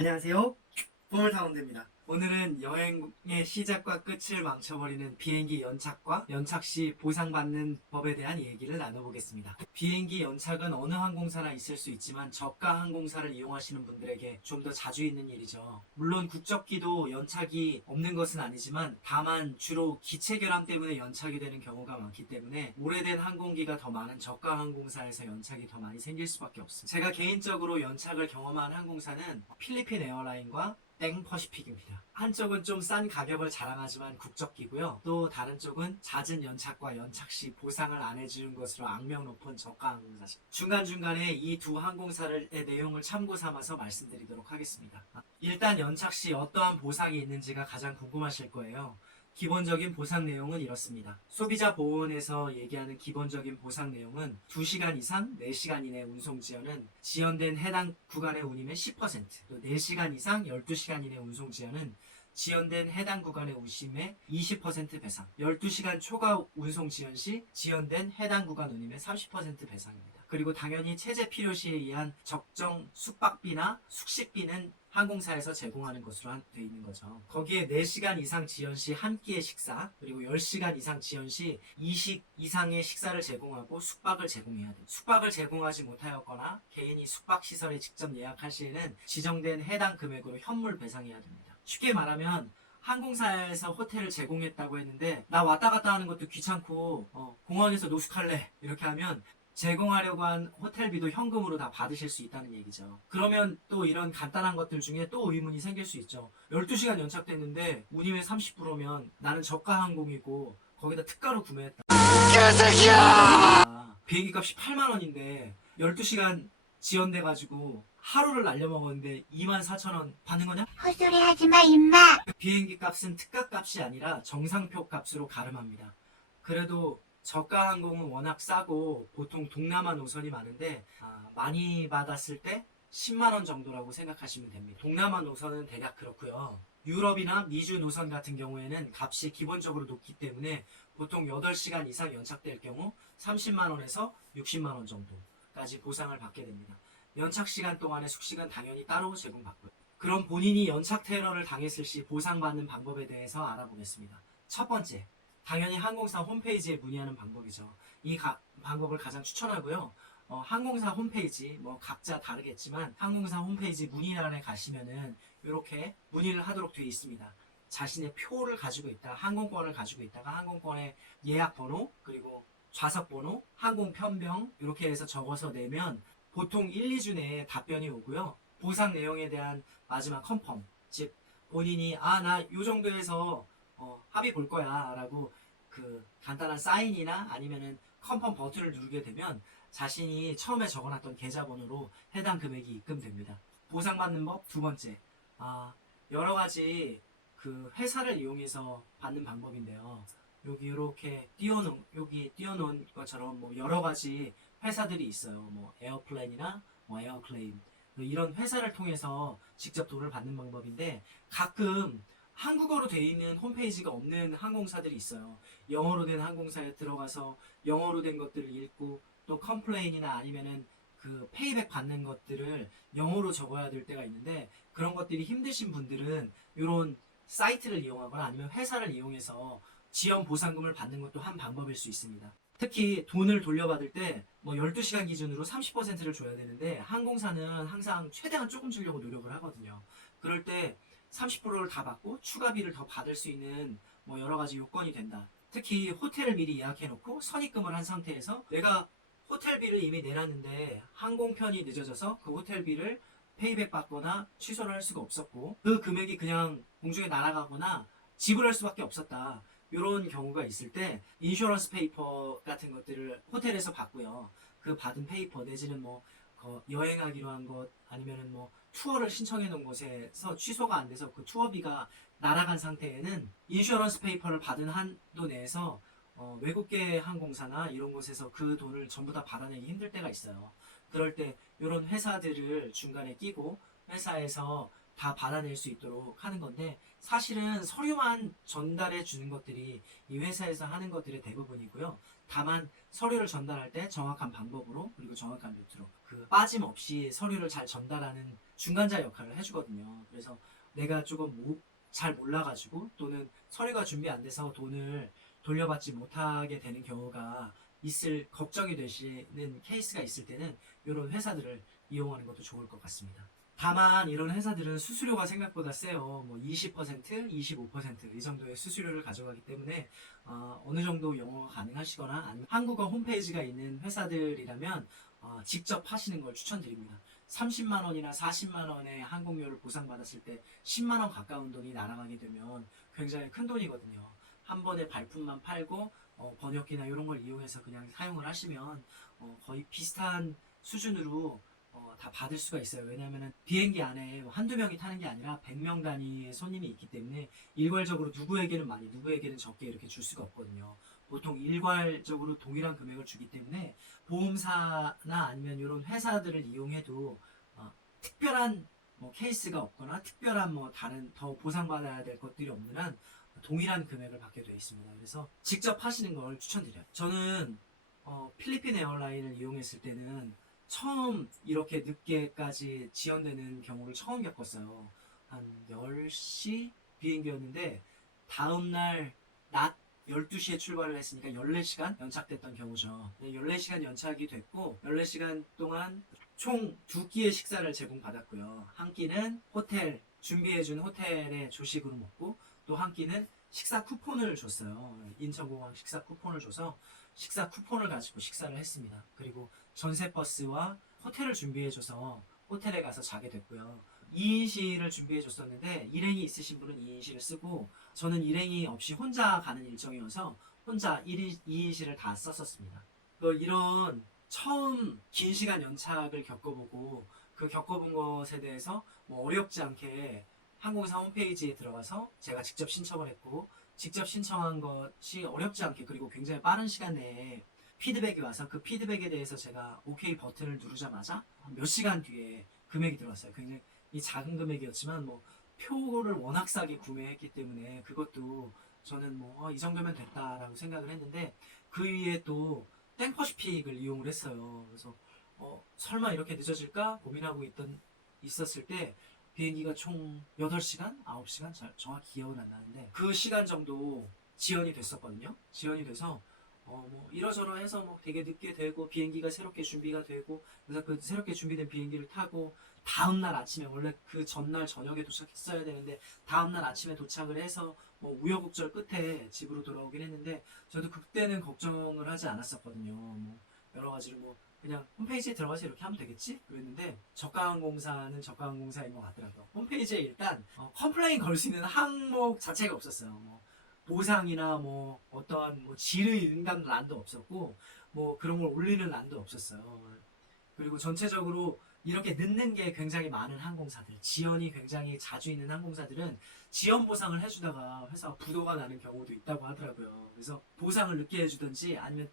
안녕하세요. 보물타운드입니다. 오늘은 여행의 시작과 끝을 망쳐버리는 비행기 연착과 연착 시 보상받는 법에 대한 얘기를 나눠보겠습니다. 비행기 연착은 어느 항공사나 있을 수 있지만 저가 항공사를 이용하시는 분들에게 좀 더 자주 있는 일이죠. 물론 국적기도 연착이 없는 것은 아니지만 다만 주로 기체 결함 때문에 연착이 되는 경우가 많기 때문에 오래된 항공기가 더 많은 저가 항공사에서 연착이 더 많이 생길 수밖에 없습니다. 제가 개인적으로 연착을 경험한 항공사는 필리핀 에어라인과 땡 퍼시픽입니다. 한쪽은 좀 싼 가격을 자랑하지만 국적기고요. 또 다른 쪽은 잦은 연착과 연착 시 보상을 안 해주는 것으로 악명 높은 저가 항공사죠. 중간중간에 이 두 항공사의 내용을 참고 삼아서 말씀드리도록 하겠습니다. 일단 연착 시 어떠한 보상이 있는지가 가장 궁금하실 거예요. 기본적인 보상 내용은 이렇습니다. 소비자 보호원에서 얘기하는 기본적인 보상 내용은 2시간 이상 4시간 이내 운송 지연은 지연된 해당 구간의 운임의 10%, 또 4시간 이상 12시간 이내 운송 지연은 지연된 해당 구간의 운임의 20% 배상, 12시간 초과 운송 지연 시 지연된 해당 구간 운임의 30% 배상입니다. 그리고 당연히 체제 필요 시에 의한 적정 숙박비나 숙식비는 항공사에서 제공하는 것으로 되어 있는 거죠. 거기에 4시간 이상 지연 시 한 끼의 식사, 그리고 10시간 이상 지연 시 2식 이상의 식사를 제공하고 숙박을 제공해야 돼요. 숙박을 제공하지 못하였거나 개인이 숙박시설에 직접 예약할 시에는 지정된 해당 금액으로 현물 배상해야 됩니다. 쉽게 말하면 항공사에서 호텔을 제공했다고 했는데 나 왔다 갔다 하는 것도 귀찮고 공항에서 노숙할래 이렇게 하면 제공하려고 한 호텔비도 현금으로 다 받으실 수 있다는 얘기죠. 그러면 또 이런 간단한 것들 중에 또 의문이 생길 수 있죠. 12시간 연착됐는데 운임의 30%면 나는 저가 항공이고 거기다 특가로 구매했다. 비행기 값이 8만 원인데 12시간 지연돼가지고 하루를 날려먹었는데 24,000원 받는 거냐? 헛소리 하지마 임마. 비행기 값은 특가 값이 아니라 정상표 값으로 가름합니다. 그래도 저가 항공은 워낙 싸고 보통 동남아 노선이 많은데 많이 받았을 때 10만 원 정도라고 생각하시면 됩니다. 동남아 노선은 대략 그렇고요. 유럽이나 미주 노선 같은 경우에는 값이 기본적으로 높기 때문에 보통 8시간 이상 연착될 경우 30만 원에서 60만 원 정도까지 보상을 받게 됩니다. 연착 시간 동안의 숙식은 당연히 따로 제공받고요. 그럼 본인이 연착 테러를 당했을 시 보상받는 방법에 대해서 알아보겠습니다. 첫 번째, 당연히 항공사 홈페이지에 문의하는 방법이죠. 이 방법을 가장 추천하고요. 항공사 홈페이지, 각자 다르겠지만 항공사 홈페이지 문의란에 가시면은 이렇게 문의를 하도록 되어 있습니다. 자신의 표를 가지고 있다, 항공권을 가지고 있다가 항공권의 예약 번호, 그리고 좌석 번호, 항공 편병 이렇게 해서 적어서 내면 보통 1, 2주 내에 답변이 오고요. 보상 내용에 대한 마지막 컨펌, 즉 본인이 나 요 정도에서 합의 볼 거야 라고 그 간단한 사인이나 아니면은 컨펌 버튼을 누르게 되면 자신이 처음에 적어놨던 계좌번호로 해당 금액이 입금됩니다. 보상받는 법 두 번째, 여러 가지 그 회사를 이용해서 받는 방법인데요. 여기 이렇게 띄워놓은 것처럼 여러 가지 회사들이 있어요. 에어플랜이나 에어클레임 이런 회사를 통해서 직접 돈을 받는 방법인데 가끔 한국어로 되어 있는 홈페이지가 없는 항공사들이 있어요. 영어로 된 항공사에 들어가서 영어로 된 것들을 읽고 또 컴플레인이나 아니면은 그 페이백 받는 것들을 영어로 적어야 될 때가 있는데 그런 것들이 힘드신 분들은 이런 사이트를 이용하거나 아니면 회사를 이용해서 지연 보상금을 받는 것도 한 방법일 수 있습니다. 특히 돈을 돌려받을 때 12시간 기준으로 30%를 줘야 되는데 항공사는 항상 최대한 조금 주려고 노력을 하거든요. 그럴 때 30%를 다 받고 추가비를 더 받을 수 있는 여러 가지 요건이 된다. 특히 호텔을 미리 예약해놓고 선입금을 한 상태에서 내가 호텔비를 이미 내놨는데 항공편이 늦어져서 그 호텔비를 페이백 받거나 취소를 할 수가 없었고 그 금액이 그냥 공중에 날아가거나 지불할 수밖에 없었다. 이런 경우가 있을 때 인슈런스 페이퍼 같은 것들을 호텔에서 받고요. 그 받은 페이퍼 내지는 여행하기로 한 것 아니면은 투어를 신청해 놓은 곳에서 취소가 안 돼서 그 투어비가 날아간 상태에는 인슈런스 페이퍼를 받은 한도 내에서 외국계 항공사나 이런 곳에서 그 돈을 전부 다 받아내기 힘들 때가 있어요. 그럴 때 이런 회사들을 중간에 끼고 회사에서 다 받아낼 수 있도록 하는 건데, 사실은 서류만 전달해 주는 것들이 이 회사에서 하는 것들의 대부분이고요. 다만 서류를 전달할 때 정확한 방법으로, 그리고 정확한 루트로 그 빠짐없이 서류를 잘 전달하는 중간자 역할을 해주거든요. 그래서 내가 조금 잘 몰라가지고, 또는 서류가 준비 안 돼서 돈을 돌려받지 못하게 되는 경우가 걱정이 되시는 케이스가 있을 때는 이런 회사들을 이용하는 것도 좋을 것 같습니다. 다만 이런 회사들은 수수료가 생각보다 세요. 뭐 20%, 25%이 정도의 수수료를 가져가기 때문에 어느 정도 영어가 가능하시거나 아니면 한국어 홈페이지가 있는 회사들이라면 직접 하시는 걸 추천드립니다. 30만 원이나 40만 원의 항공료를 보상받았을 때 10만 원 가까운 돈이 날아가게 되면 굉장히 큰 돈이거든요. 한 번에 발품만 팔고 번역기나 이런 걸 이용해서 그냥 사용을 하시면 거의 비슷한 수준으로 다 받을 수가 있어요. 왜냐하면 비행기 안에 한두 명이 타는 게 아니라 100명 단위의 손님이 있기 때문에 일괄적으로 누구에게는 많이, 누구에게는 적게 이렇게 줄 수가 없거든요. 보통 일괄적으로 동일한 금액을 주기 때문에 보험사나 아니면 이런 회사들을 이용해도 특별한 케이스가 없거나 특별한 다른 더 보상받아야 될 것들이 없는 한 동일한 금액을 받게 되어 있습니다. 그래서 직접 하시는 걸 추천드려요. 저는 필리핀 에어라인을 이용했을 때는 처음 이렇게 늦게까지 지연되는 경우를 처음 겪었어요. 한 10시 비행기였는데 다음날 낮 12시에 출발을 했으니까 14시간 연착됐던 경우죠. 14시간 연착이 됐고 14시간 동안 총 2끼의 식사를 제공받았고요. 한 끼는 준비해준 호텔의 조식으로 먹고, 또 한 끼는 식사 쿠폰을 줬어요. 인천공항 식사 쿠폰을 줘서 식사 쿠폰을 가지고 식사를 했습니다. 그리고 전세버스와 호텔을 준비해줘서 호텔에 가서 자게 됐고요. 2인실을 준비해줬었는데 일행이 있으신 분은 2인실을 쓰고, 저는 일행이 없이 혼자 가는 일정이어서 혼자 2인실을 다 썼었습니다. 이런 처음 긴 시간 연착을 겪어보고 그 겪어본 것에 대해서 어렵지 않게 항공사 홈페이지에 들어가서 제가 직접 신청을 했고, 직접 신청한 것이 어렵지 않게, 그리고 굉장히 빠른 시간 내에 피드백이 와서 그 피드백에 대해서 제가 OK 버튼을 누르자마자 몇 시간 뒤에 금액이 들어왔어요. 굉장히 이 작은 금액이었지만 표를 워낙 싸게 구매했기 때문에 그것도 저는 이 정도면 됐다라고 생각을 했는데, 그 위에 또 땡퍼시픽을 이용을 했어요. 그래서 설마 이렇게 늦어질까 고민하고 있었을 때 비행기가 총 8시간? 9시간? 정확히 기억은 안 나는데 그 시간 정도 지연이 됐었거든요. 지연이 돼서 이러저러 해서 되게 늦게 되고, 비행기가 새롭게 준비가 되고, 그래서 그 새롭게 준비된 비행기를 타고 다음날 아침에, 원래 그 전날 저녁에 도착했어야 되는데 다음날 아침에 도착을 해서 우여곡절 끝에 집으로 돌아오긴 했는데, 저도 그때는 걱정을 하지 않았었거든요. 여러 가지로 그냥 홈페이지에 들어가서 이렇게 하면 되겠지? 그랬는데 저가항공사는 저가항공사인 것 같더라고요. 홈페이지에 일단 컴플레인 걸 수 있는 항목 자체가 없었어요. 보상이나 어떠한 질의 응답 란도 없었고, 그런 걸 올리는 란도 없었어요. 그리고 전체적으로 이렇게 늦는 게 굉장히 많은 항공사들, 지연이 굉장히 자주 있는 항공사들은 지연 보상을 해주다가 회사가 부도가 나는 경우도 있다고 하더라고요. 그래서 보상을 늦게 해주든지 아니면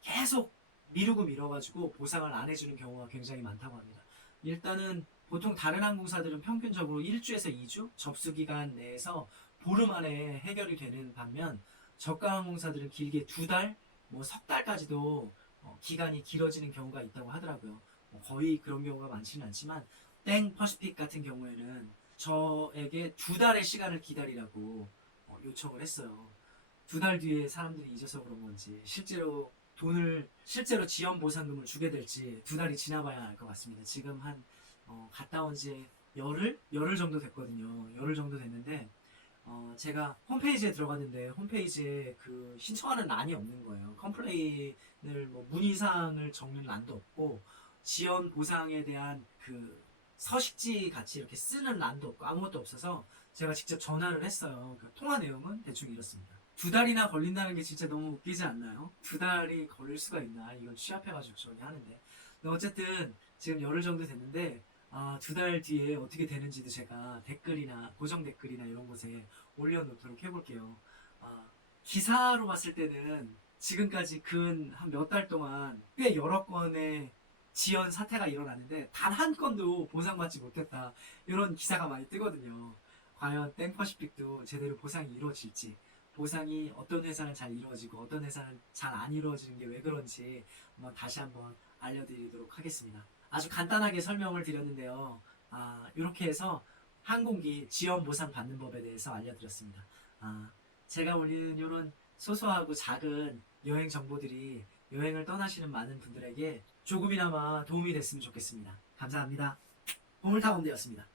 계속 미루고 미뤄가지고 보상을 안 해주는 경우가 굉장히 많다고 합니다. 일단은 보통 다른 항공사들은 평균적으로 1주에서 2주 접수기간 내에서 보름 안에 해결이 되는 반면, 저가 항공사들은 길게 2달, 석 달까지도 기간이 길어지는 경우가 있다고 하더라고요. 거의 그런 경우가 많지는 않지만 땡 퍼시픽 같은 경우에는 저에게 2달의 시간을 기다리라고 요청을 했어요. 2달 뒤에 사람들이 잊어서 그런 건지 실제로 지연 보상금을 주게 될지 2달이 지나봐야 알 것 같습니다. 지금 갔다 온 지 열흘 정도 됐거든요. 열흘 정도 됐는데 제가 홈페이지에 들어갔는데 홈페이지에 그 신청하는 란이 없는 거예요. 컴플레인을 문의사항을 적는 란도 없고, 지연 보상에 대한 그 서식지 같이 이렇게 쓰는 란도 없고 아무것도 없어서 제가 직접 전화를 했어요. 그 통화 내용은 대충 이렇습니다. 2달이나 걸린다는 게 진짜 너무 웃기지 않나요? 2달이 걸릴 수가 있나? 이건 취합해가지고 저기 하는데. 근데 어쨌든 지금 열흘 정도 됐는데 2달 뒤에 어떻게 되는지도 제가 고정 댓글이나 이런 곳에 올려놓도록 해볼게요. 기사로 봤을 때는 지금까지 근 한 몇 달 동안 꽤 여러 건의 지연 사태가 일어났는데 단 한 건도 보상받지 못했다. 이런 기사가 많이 뜨거든요. 과연 땡퍼시픽도 제대로 보상이 이루어질지, 보상이 어떤 회사는 잘 이루어지고 어떤 회사는 잘 안 이루어지는 게 왜 그런지 다시 한번 알려드리도록 하겠습니다. 아주 간단하게 설명을 드렸는데요. 이렇게 해서 항공기 지원 보상 받는 법에 대해서 알려드렸습니다. 제가 올리는 이런 소소하고 작은 여행 정보들이 여행을 떠나시는 많은 분들에게 조금이나마 도움이 됐으면 좋겠습니다. 감사합니다. 보물탐험대였습니다.